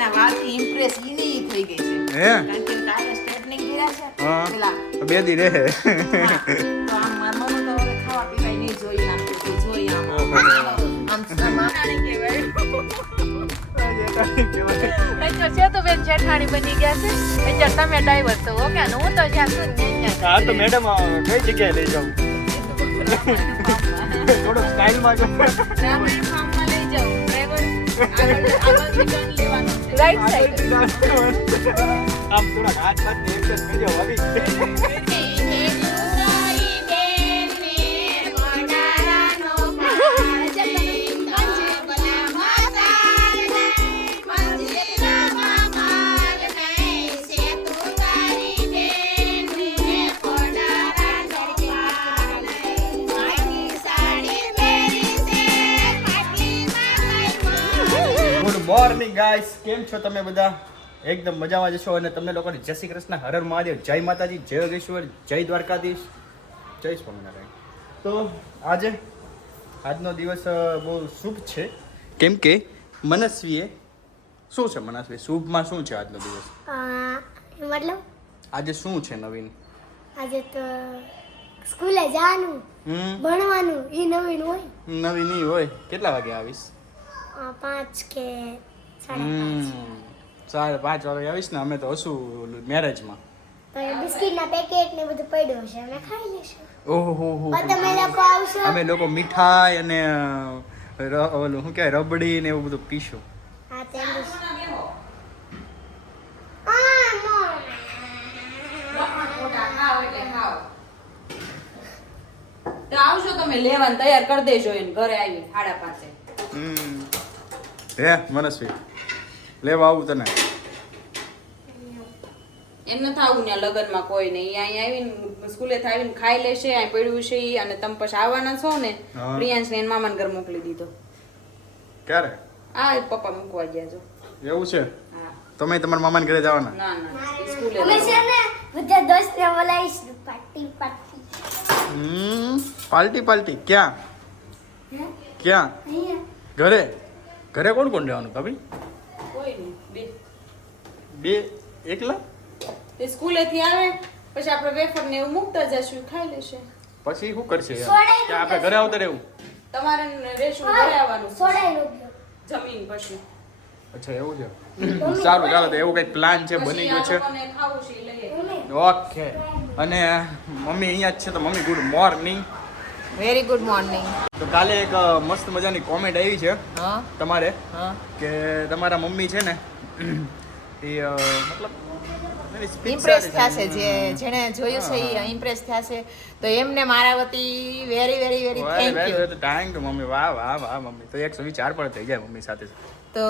એના વાળથી ઇમ્પ્રેસ ઈ થઈ ગઈ છે. કારણ કે કાલે સ્ટ્રેટનિંગ કર્યા છે પેલા 2 દી રહે. તો આમ મારવાનું તો હવે ખાવા પીવાય નહીં જોઈ નાખે તો જોઈ આમ મારાણી કહેવાય. છે તો બેન જેઠાણી બની ગયા છે. અત્યારે તમે ડ્રાઈવર છો ઓકે ને હું તો જ્યાં છું હા તો મેડમ કઈ જગ્યાએ લઈ જાઉં? થોડો સ્ટાઇલમાં જો. રામાયણ ફાર્મમાં લઈ જાઉં ડ્રાઈવર આગળથી ટર્ન લેવાનું છે. Right side. આમ થોડા હાથ પાથ ને એક્સેસ કરી જાવ આવી. મોર્નિંગ ગાઈસ, કેમ છો તમે બધા? એકદમ મજામાં જશો અને તમને લોકોને જય શ્રી કૃષ્ણ, હર હર મહાદેવ, જય માતાજી, જય યોગેશ્વર, જય દ્વારકાધીશ, જય સ્વામિનારાયણ. તો આજનો દિવસ બહુ શુભ છે, કેમ કે મનસ્વીએ શું છે? મનસ્વી શુભમાં શું છે આજનો દિવસ? મતલબ આજે શું છે નવીન? આજે તો સ્કૂલે જવાનું ભણવાનું ઈ નવીન હોય. નવીન ઈ હોય. કેટલા વાગે આવીશ? 5 કે 5:30. 5:30 વાગે આવીશ ને. અમે તો હશું મેરેજમાં. તો બિસ્કિટ ના પેકેટ ને બધું પડ્યું છે, અમે ખાઈ લેશું. ઓહો તમે લોકો આવશો? અમે લોકો મીઠાઈ અને ઓલું શું કહેવાય રબડી ને એવું બધું પીશું. હા તે તો આવશો તમે લેવાનું તૈયાર કરી દેજો એને ઘરે આવી 5:30. હે મનસ્વી લેવા આવું તને? એમ નથી આવું ને લગનમાં કોઈ નહીં. અહીંયા આવીને સ્કૂલેથી આવીને ખાઈ લેશે. અહીં પડ્યું છે ઈ. અને તમે પછી આવવાના છો ને પ્રિયાંશ ને એના મામાને ઘર મોકલી દીધો. ક્યારે? આ પપ્પા મૂકવા ગયા છો. એવું છે? હા. તમે તમારા મામાને ઘરે જવાના? ના ના સ્કૂલે અમે છે ને બધા દોસ્તને બોલાવીશું પાર્ટી. પાર્ટી ક્યાં? ક્યાં? અહીંયા ઘરે? ઘરે કોણ કોણ રહેવાનું ભાભી? કોઈ નહીં. બે એકલા? તે સ્કૂલેથી આવે પછી આપણે વેફર ને એવું મૂકતા જશું, ખાઈ લેશે. પછી શું કરશે? સોડાઈ કે આપણે ઘરે આવતા રહેવું? તમારે રેશું ઘરે આવવાનું સોડાઈ રોગ્યો. જમીન પછી અચ્છા એવું છે. સારું ચાલો, તો એવું કંઈક પ્લાન છે, બની ગયો છે. પછી ખાવું છે ઈ લઈએ. ઓકે. અને મમ્મી અહીંયા જ છે, તો mummy good morning. Very good morning. તો કાલે એક મસ્ત મજાની કોમેન્ટ આવી છે હા તમારે હા કે તમારા મમ્મી છે ને એ મતલબ ઇમ્પ્રેસ થશે. જેણે જોયું છે એ ઇમ્પ્રેસ થશે. તો એમને મારા વતી very very very thank you. Thank you mummy. વાહ વાહ વાહ મમ્મી. તો એક સુવિચાર પણ થઈ જાય મમ્મી સાથે. તો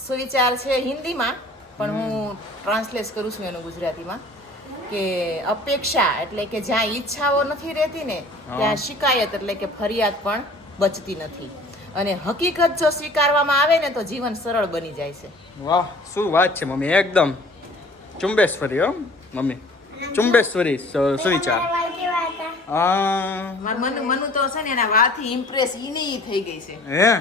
સુવિચાર છે હિન્દીમાં, પણ હું ટ્રાન્સલેટ કરું છું એનું ગુજરાતીમાં કે અપેક્ષા એટલે કે જ્યાં ઈચ્છાઓ નથી રહેતી ને ત્યાં શિકાયત એટલે કે ફરિયાદ પણ બચતી નથી. અને હકીકત જો સ્વીકારવામાં આવે ને તો જીવન સરળ બની જાય છે. વાહ શું વાત છે મમ્મી, એકદમ ચુંબેશ્વરી હો મમ્મી, ચુંબેશ્વરી સુવિચાર. મનુ તો છે ને એના વાળથી ઇમ્પ્રેસ ઈ થઈ ગઈ છે.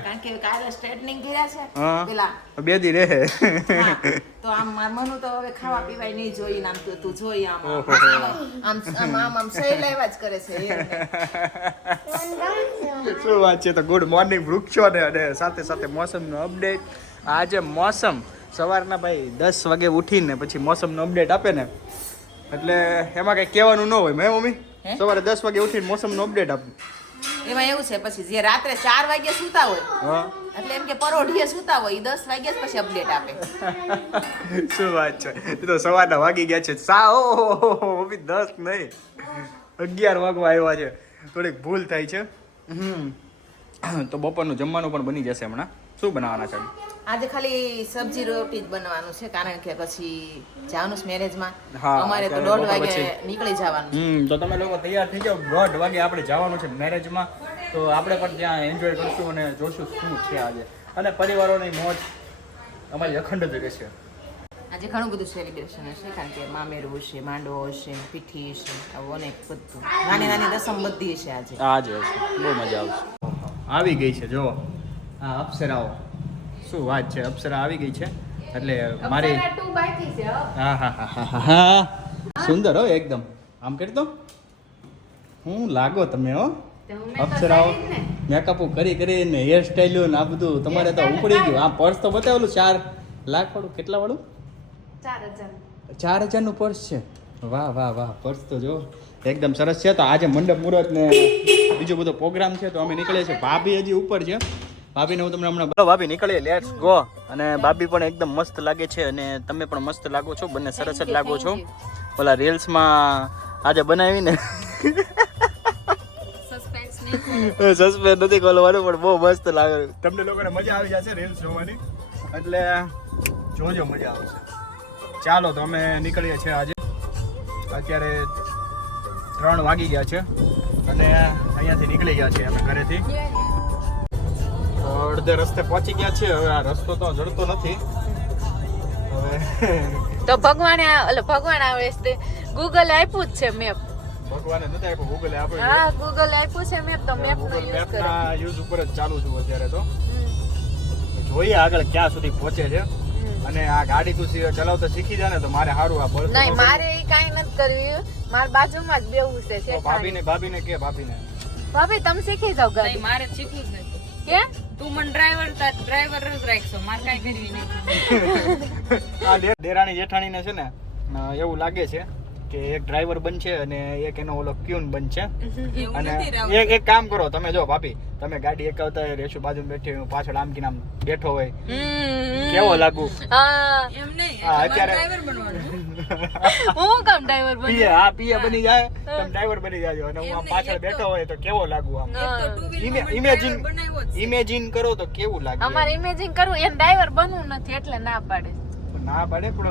કારણ કે કાલે સ્ટ્રેટનિંગ કર્યા છે પેલા 2 દી રહે. તો આમ મનુ તો હવે ખાવા પીવાય નહીં જોઈ આમ તું જોઈ આમ આમ સહેલાવા જ કરે છે. શું વાત છે. તો ગુડ મોર્નિંગ વૃક્ષો ને અને સાથે સાથે મોસમનો અપડેટ. આજે મોસમ સવારના ભાઈ 10 વાગે ઉઠીને પછી મોસમનો અપડેટ આપે ને એટલે એમાં કઈ કહેવાનું ન હોય. મેં મમ્મી સવારે 10 વાગે ઉઠીને મોસમનો અપડેટ આપું. એમાં એવું છે પછી જે રાત્રે 4 વાગે સૂતા હોય એટલે એમ કે પરોઢીએ સૂતા હોય 10 વાગે પછી અપડેટ આપે. શું વાત છે. એ તો સવારના વાગી ગયા છે મમ્મી 10 નહીં 11 વાગવા આવ્યા છે. થોડીક ભૂલ થાય છે. તો બપોરનું જમવાનું પણ બની જશે હમણાં. શું બનાવવાના છે આજે? ખાલી સબ્જી રોટી જ બનવાનું છે કારણ કે પછી જવાનું છે મેરેજમાં. અમારે તો 1:30 વાગે નીકળી જવાનું. તો તમે લોકો તૈયાર થઈ જાઓ. 1:30 વાગે આપણે જવાનું છે મેરેજમાં. તો આપણે પણ ત્યાં એન્જોય કરશું અને જોશું શું છે આજે. અને પરિવારોની મોજ અમારી અખંડ જ રહેશે. આજે ઘણું બધું સેલિબ્રેશન હશે કારણ કે મામેરું હશે, માંડવો હશે, પીઠી હશે, આવું અનેક બધું નાની નાની રસમ બધી હશે આજે. હશે બહુ મજા આવશે. આવી ગઈ છે જો આ અપ્સરાઓ. શું વાત છે. અપ્સરા આવી ગઈ છે એટલે મારી અપ્સરા 2 બાકી છે હો. હા હા હા હા હા હા સુંદર હો એકદમ આમ કરી તો હું લાગો તમે હો તો મેં તો અપ્સરાઓ સારી જ ને. મેકઅપ કરી કરીને હેર સ્ટાઈલ ને આ બધું તમારે તો ઉપડી ગયું આ પર્સ તો બતાવેલું 4 લાખ વાળું કેટલા વાળું 4000 4,000 નું પર્સ છે વાહ વાહ વાહ પર્સ તો જો એકદમ સરસ છે તો આજે મંડપ મુહૂર્ત ને બીજો બધો પ્રોગ્રામ છે તો અમે નીકળીએ છીએ ભાભી હજી ઉપર છે ભાભીને હું તમને હમણાં બોલો ભાભી નીકળીએ લેટ્સ ગો અને ભાભી પણ એકદમ મસ્ત લાગે છે અને તમે પણ મસ્ત લાગો છો બંને સરસ જ લાગો છો ઓલા રીલ્સમાં આજે બનાવીને સસ્પેન્સ નહીં સસ્પેન્સ નથી ખોલવાનું પણ બહુ મસ્ત લાગે તમને લોકોને મજા આવી જશે રીલ્સ જોવાની એટલે જોજો મજા આવશે ચાલો તો અમે નીકળીએ છીએ આજે અત્યારે 3 વાગી ગયા છે અને અહીંયાથી નીકળી ગયા છે અમે ઘરેથી અડધે રસ્તે પહોંચી ગયા છે હવે આ રસ્તો તો જડતો નથી હવે તો ભગવાન આવે છે ગૂગલ આપ્યું જ છે મેપ ભગવાને નથી આપ્યું ગૂગલે આપ્યું હા ગૂગલ આપ્યું છે મેપ તો મેપ નો ગૂગલ યુઝ કરો મેપના યુઝ ઉપર જ ચાલુ છું અત્યારે તો જોઈએ આગળ ક્યાં સુધી પહોંચે છે અને આ ગાડી તું ચલાવતા શીખી જાય ને તો મારે સારું આ બળ નહીં મારે એ કાંઈ નથી કરવું મારા બાજુમાં જ બેવું છે શેઠાણી. ભાભીને કે ભાભીને ભાભી તમે શીખી જાવ ગાડી નહીં, મારે શીખવું જ નથી. કેમ તું મને ડ્રાઈવર જ રાખશો, મારે કાંઈ કરવી નહીં. આ દેરાણી જેઠાણીને છે ને એવું લાગે છે કે એક ડ્રાઈવર બનશે અને એક એનો ઓલો ક્યુન બનશે એવું અને નથી રાહુલ. એક કામ કરો તમે જો ભાભી તમે ગાડી એકાવતા રેશુ બાજુ બેઠી હું પાછળ આમ કે આમ બેઠો હોય કેવો લાગુ હા એમ નહીં, હા, એટલે મારે અત્યારે- ડ્રાઈવર બનવાનું. હું કામ ડ્રાઈવર બની પીએ બની જાય તમે ડ્રાઈવર બની જાજો અને હું આમ એમ પાછળ નહીં, એક બેઠો તો- હોય તો કેવો લાગુ આમ એક તો two wheeler માં મને ઇમેજિન driver બનાવ્યો જ છે. ઇમેજિન કરો તો કેવું લાગે અમારે ઇમેજિન કરવું એને ડ્રાઈવર બનવું નથી એટલે ના પાડે ના પડે પણ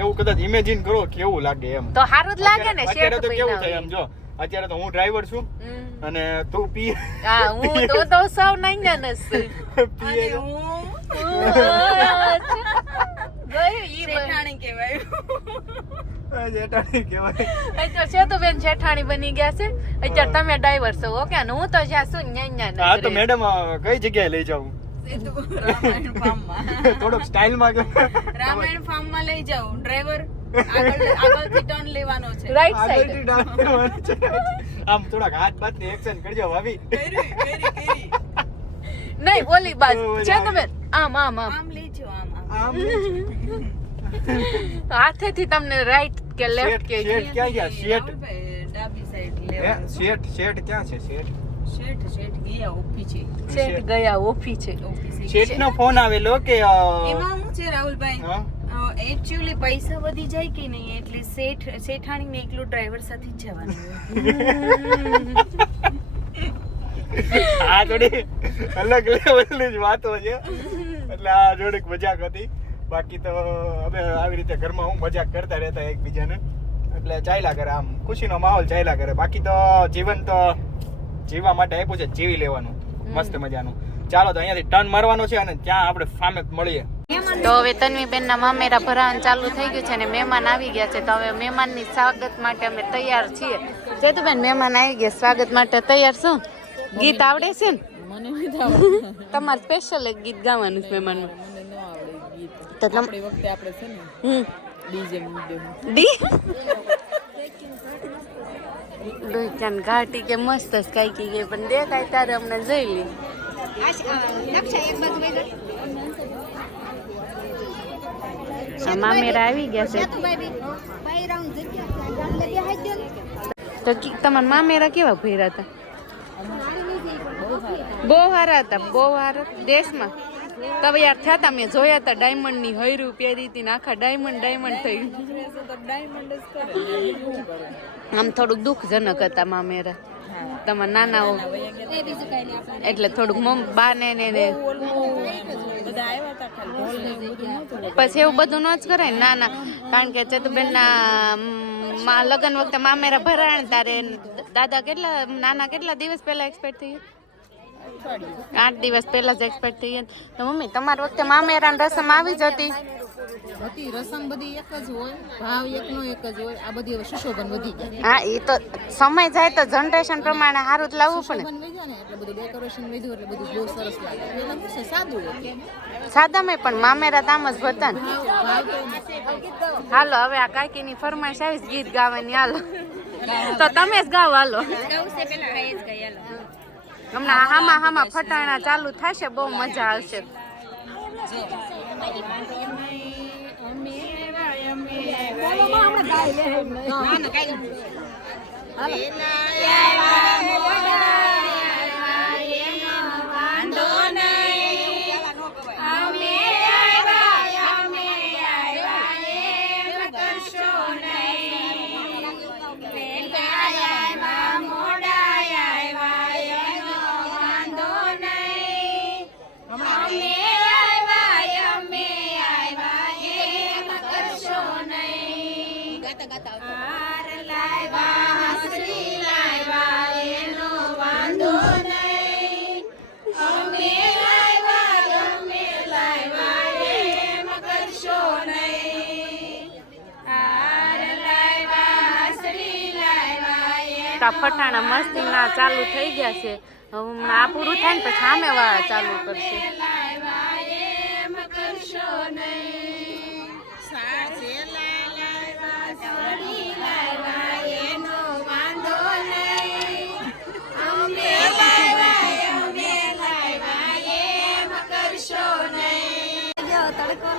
એવું કદાચ ઇમેજિન કરો કેવું લાગે એમ તો સારું જ લાગે ને અત્યારે શેઠ તો કેવું પૈના થાય એમ જો અત્યારે તો હું ડ્રાઈવર છું હમ. અને તું પી હા હું તો સૌ નાઈ ને પીએ અને હું શેઠાણી કહેવાય. જેઠાણી કહેવાય અત્યારે સેતુબેન શેઠાણી બની ગયા છે અત્યારે તમે ડ્રાઈવર છો ઓકે ને હું તો જ્યાં છું ન્યા હા તો મેડમ કઈ જગ્યાએ લઈ જાઉં એ તો રામાયણ ફાર્મમાં. થોડોક સ્ટાઇલમાં રામાયણ ફાર્મમાં લઈ જાઉં. ડ્રાઈવર આગળથી ટર્ન લેવાનો છે. રાઈટ સાઈડ આમ થોડાક હાથ બાત ની એક્શન કરજો ભાભી કરી. નહીં ઓલી બાજુ સેતુબેન આમ આમ આમ આમ લઈ જાઓ, આમ આમ. આમ હાથેથી તમને રાઈટ કે લેફ્ટ કે શેઠ ક્યાં ગયા શેઠ રાહુલભાઈ, ડાબી સાઈડ લેવાનું. શેઠ ક્યાં છે શેઠ ગયા ઓફી છે. શેઠ ગયા ઓફી છે ઓફિસે શેઠ નો ફોન આવેલો કે એમાં શું છે રાહુલભાઈ, હા? એકચ્યુઅલી પૈસા વધી જાય કે નહીં એટલે શેઠાણીને એકલું ડ્રાઈવર સાથે જ જવાનું હોય. આ થોડી અલગ લેવલની જ વાતો છે એટલે આ થોડીક મજાક હતી બાકી તો અમે આવી રીતે ઘરમાં હું મજાક કરતા રહેતા એકબીજાને એટલે ચાલ્યા કરે આમ ખુશીનો માહોલ ચાલ્યા કરે બાકી તો જીવન તો જીવવા માટે આપ્યું છે જીવી લેવાનું મસ્ત મજાનું ચાલો તો અહીંયાથી ટર્ન મારવાનો છે અને ત્યાં આપણે ફામે મળીએ તો હવે તન્વીબેન ના મામેરા ભરાવાનું ચાલુ થઈ ગયું છે અને મહેમાન આવી ગયા છે તો હવે મહેમાનની સ્વાગત માટે અમે તૈયાર છીએ જેતુબેન મહેમાન આવી ગયા સ્વાગત માટે તૈયાર છો ગીત આવડે છે ને તમારે સ્પેશિયલ એક ગીત ગાવાનું છે મહેમાનનું તો ડી ઘાટી કે મસ્ત જ કાંઈ ગઈ પણ દેખાય તારે અમને જોઈ લી મામેરા આવી ગયા છે તો તમારા મામેરા કેવા ભર્યા હતા બહુ સારા હતા બહુ સારા દેશમાં તમે યાર થયા હતા મેં જોયા હતા ડાયમંડ ની હૈરું પહેરી હતી ને આખા ડાયમંડ થઈ આમ થોડુંક દુઃખજનક હતા મામેરા તમારા નાનાઓ એટલે થોડુંક બાને ને પછી એવું બધું ન જ કરાય નાના કારણ કે ચેતુબેન ના લગ્ન વખતે મામેરા ભરાણ તારે દાદા કેટલા દિવસ પહેલા એક્સપેક્ટ થઈ ગયા 8 દિવસ પહેલા જ એક્સપેક્ટ થઈ ગયા તો મમ્મી તમારા વખતે મામેરા રસમ આવી જ હતી બધી રસમ બધી એક જ હોય, ભાવ એકનો એક જ હોય. આ બધી હવે સુશોભન વધી ગયા. હા એ તો સમય જાય તો જનરેશન પ્રમાણે સારું જ લાવવું પડે. સુશોભન વધ્યો ને એટલે બધું ડેકોરેશન વધ્યું એટલે બધું બહુ સરસ લાગે. પેલા શું છે સાદું હતું. સાદામાં પણ મામેરા તામ જ ભરતા ને. ભાવ તો હાલો હવે આ કાકીની ફરમાઈશ આવીશ ગીત ગાવાની. હાલો તો તમે જ ગાઓ. હાલો હમણાં હામાં ફટાણા ચાલુ થશે, બહુ મજા આવશે. ફટાણા મસ્તી ના ચાલુ થઈ ગયા છે. હમણાં આ પૂરું થાય ને પછી સામે વાળા ચાલુ કરશે. તડકો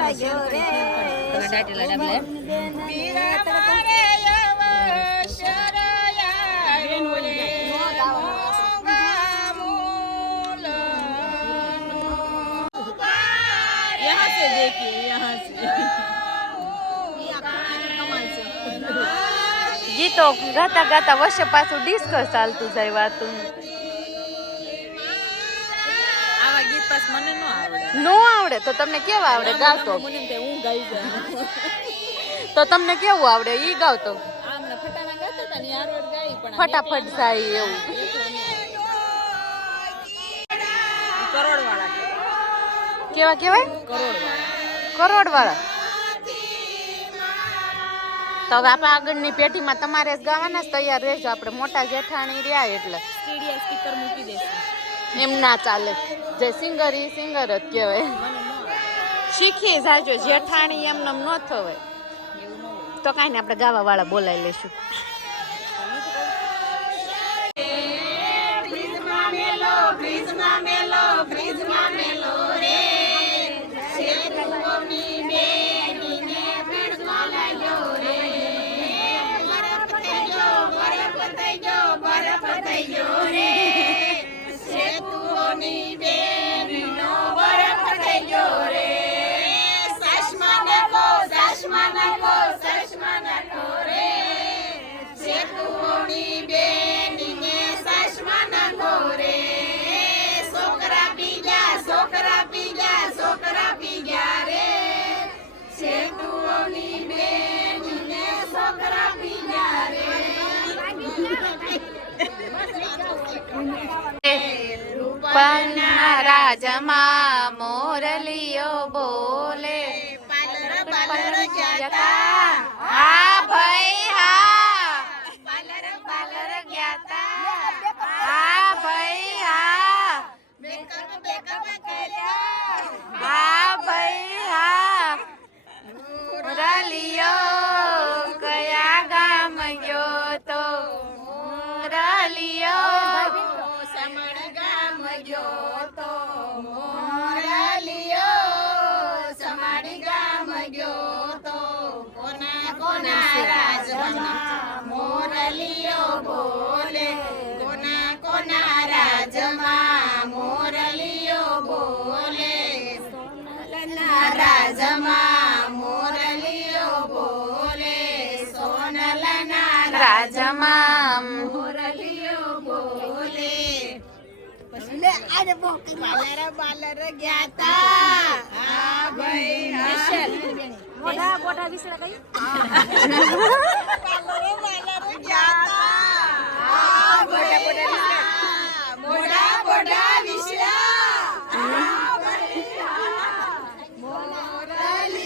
લાગ્યો રે ગીતો ગાતા ગાતા વર્ષે પાછું ડિસ્કસ ચાલતું જાય વાતું. આવા ગીત પાસ મને ન આવડે. નો આવડે તો તમને કેવા આવડે? ગાવતો મને એમ થાય હું ગાઈ જાઉં. તો તમને કેવું આવડે ઈ ગાવતો? આમને ફટાણા ગાતા હતા ને યાર ગાઈ પણ ફટાફટ જાય એવું. કરોડવાળા કેવા કેવાય? કરોડવાળા. તો હવે આપણે આગળની પેઢીમાં તમારે જ ગાવાના જ તૈયાર રહેજો. આપણે મોટા જેઠાણી રહ્યા એટલે સ્ટીડિયો સ્પીકર મૂકી દેશું. એમ ના ચાલે. જે સિંગર ઈ સિંગર જ કહેવાય. શીખી જાજો. જેઠાણી એમને ન થવાય. તો કાંઈ નહીં, આપણે ગાવા વાળા બોલાવી લેશું. રૂપના રાજમાં મોરલીઓ બોલે. પાલર જતા હા ભાઈ હા. પાલર ગયા હા ભાઈ હા. હા ભાઈ હા. મોરલીઓ કયા ગામ ગયો તો? મોરલીઓ રાજમાં પાલર ગયા તા હા ભાઈ મોઢા મોઢા વિસરા કઈ પાલર ગયા તા હા મોઢા વિસરા મોરલી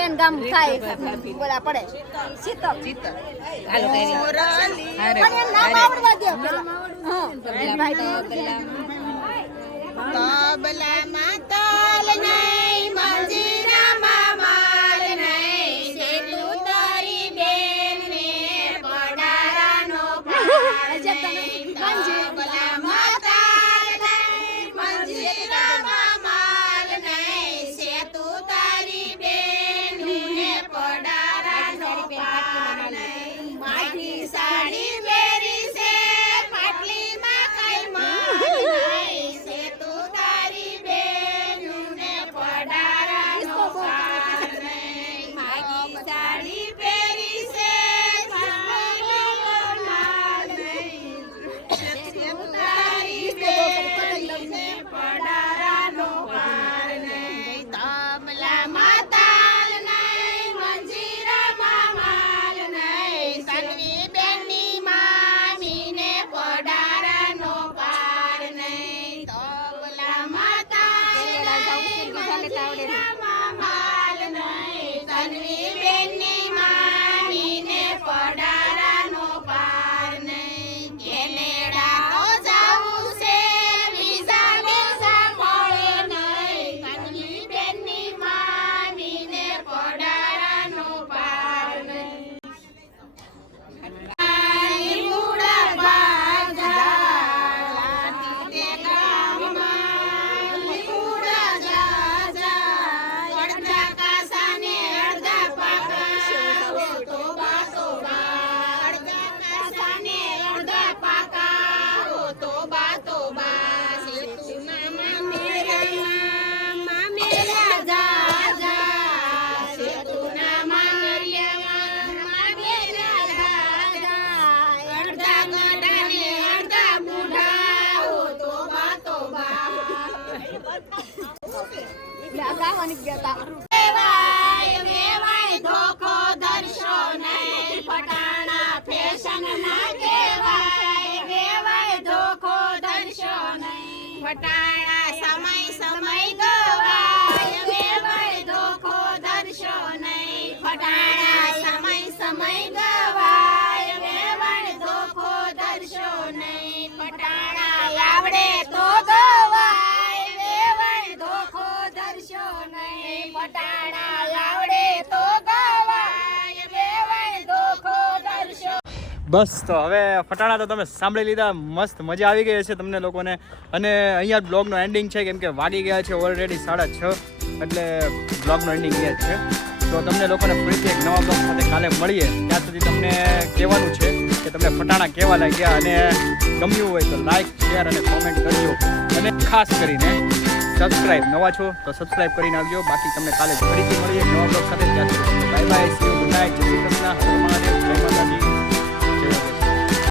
એન ગામ થાય બોલા પડે શીતલ પણ એનું નામ આવડવા દો તબલા માતાલ નહીં મંજીરામાં માલ નહીં શેઠું તારી બેનને પડારાનો પાર નહીં. તબલા માતાલ નહીં મંજીરામાં માલ નહીં શેઠું તારી બેનને પડારાનો પાર નહીં. માટી સાડી પહેરી છે પાટલીમાં કઈ માલ નહીં શેઠું તારી બેનને પડારાનો પાર નહીં. માટી સાડી પહેરી છે પાટલીમાં માલ નહીં શેઠું તારી બેનને પડારાનો પાર નહીં. તબલામાં તાલ નહીં મંજીરામાં માલ નહીં સનવી બેનની મામીને પડારાનો પાર નહીં. તબલામાં તાલ નહીં મંજીરામાં માલ નહીં સનવી બેનની મામીને પડારાનો પાર નહીં. કેનેડા તો જાવું છે વિઝા વિઝા મળે નહીં સનવી બેનની મામીને પડારાનો પાર નહીં. લીમડા બાજા લાટી તે ગામમાં લીમડા જાજા અડધા કાસાને અડધા પાકા તો બાતો બા અડધા કાસાને અડધા પાકા તો બાતો બા સેતુના મામેરા જાજા સેતુના મામેરા જાજા અડધા ગડાને અડધા બુઢા તો બાતો બા વેવાય વેવાય ધોખો ધરશો નહીં પટાણા ફેશન ના કહેવાય વેવાય ધોખો ધરશો નહીં પટાણા સમય સમય ગવાય વેવાય ધોખો ધરશો નહીં પટાણા સમય સમય ગવાય વેવાય ધોખો ધરશો નહીં પટાણા આવડે તો ગવાય વેવાય ધોખો ધરશો નહીં પટાણા આવડે તો ગવાય વેવાય ધોખો ધરશો. બસ તો હવે ફટાણા તો તમે સાંભળી લીધા. મસ્ત મજા આવી ગઈ છે તમને લોકોને. અને અહીંયા બ્લોગનો એન્ડિંગ છે કેમ કે વાગી ગયા છે ઓલરેડી 6:30 એટલે બ્લોગનો એન્ડિંગ અહીંયા જ છે. તો તમને લોકોને ફરીથી એક નવા બ્લોગ સાથે કાલે મળીએ. ત્યાં સુધી તમને કહેવાનું છે કે તમને ફટાણા કેવા લાગ્યા અને ગમ્યું હોય તો લાઈક શેર અને કોમેન્ટ કરજો. અને ખાસ કરીને સબસ્ક્રાઈબ નવા છો તો સબસ્ક્રાઈબ કરી નાખજો. બાકી તમને કાલે ફરીથી મળીએ નવા બ્લોગ સાથે. ત્યાં સુધી bye bye, C you, good night, જય શ્રી કૃષ્ણ.